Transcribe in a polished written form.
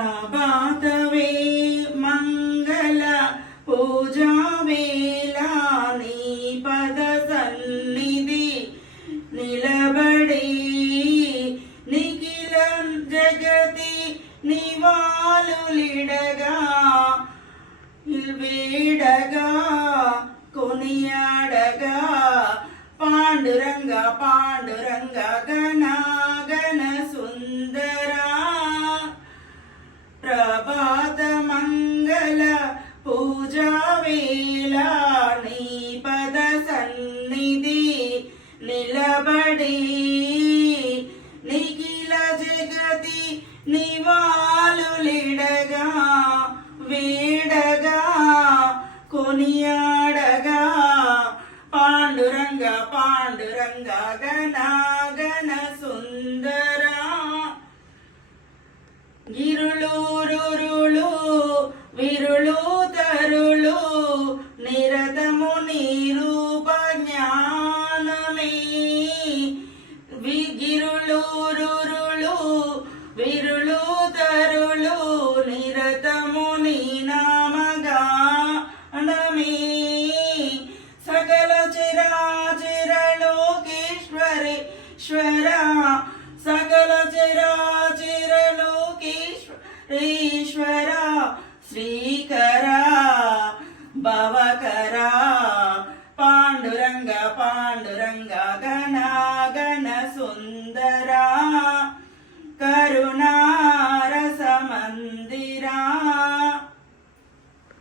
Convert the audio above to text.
ప్రభాతవే మంగళ పూజా వేళ నీ పద సన్నిధి నిలబడి నిఖిల జగతి నివాళులిడగా వేడగా కొనియాడగా పాండురంగ పాండురంగ గణ గణ సుందరా ప్రభాత మంగళ పూజా వేళ నీ పద సన్నిధి నిలబడి నిఖిల జగతి నివాళులిడగా వేడగా కొనియాడగా పాండురంగ పాండురంగ గణ గణ సుందరా గిరులు విరులు తరులు నిరతము నిరూప జ్ఞానమే గిరులు విరులు తరులు నిరతము నీ నామగానమే సకల చరాచర లోకేశ్వరేశ్వర సకల చరాచర లోకేశ్వరేశ్వర శ్రీకర భవకర పాండురంగ పాండురంగ గణ గణ సుందరా